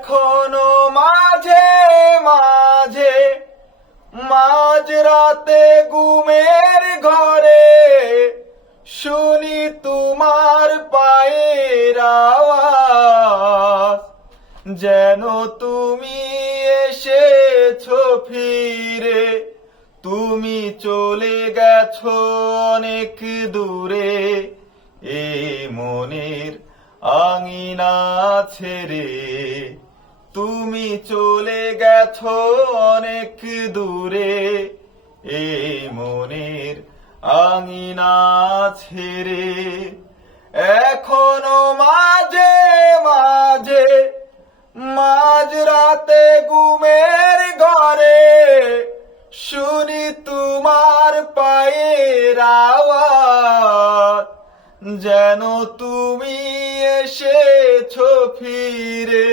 এখনো মাঝে মাঝে মাঝরাতে ঘুমের ঘরে শুনি তোমার পায়ের আওয়াজ, যেন তুমি এসেছো ফিরে। তুমি চলে গেছো অনেক দূরে, এই মনের আঙিনা ছেড়ে। তুমি চলে গেছো অনেক দূরে, এই মনের আঙিনা ছেড়ে। এখনো মাঝে মাঝে মাঝরাতে ঘুমের ঘরে শুনি তোমার পায়ের আওয়াজ, যেন তুমি এসেছো ফিরে।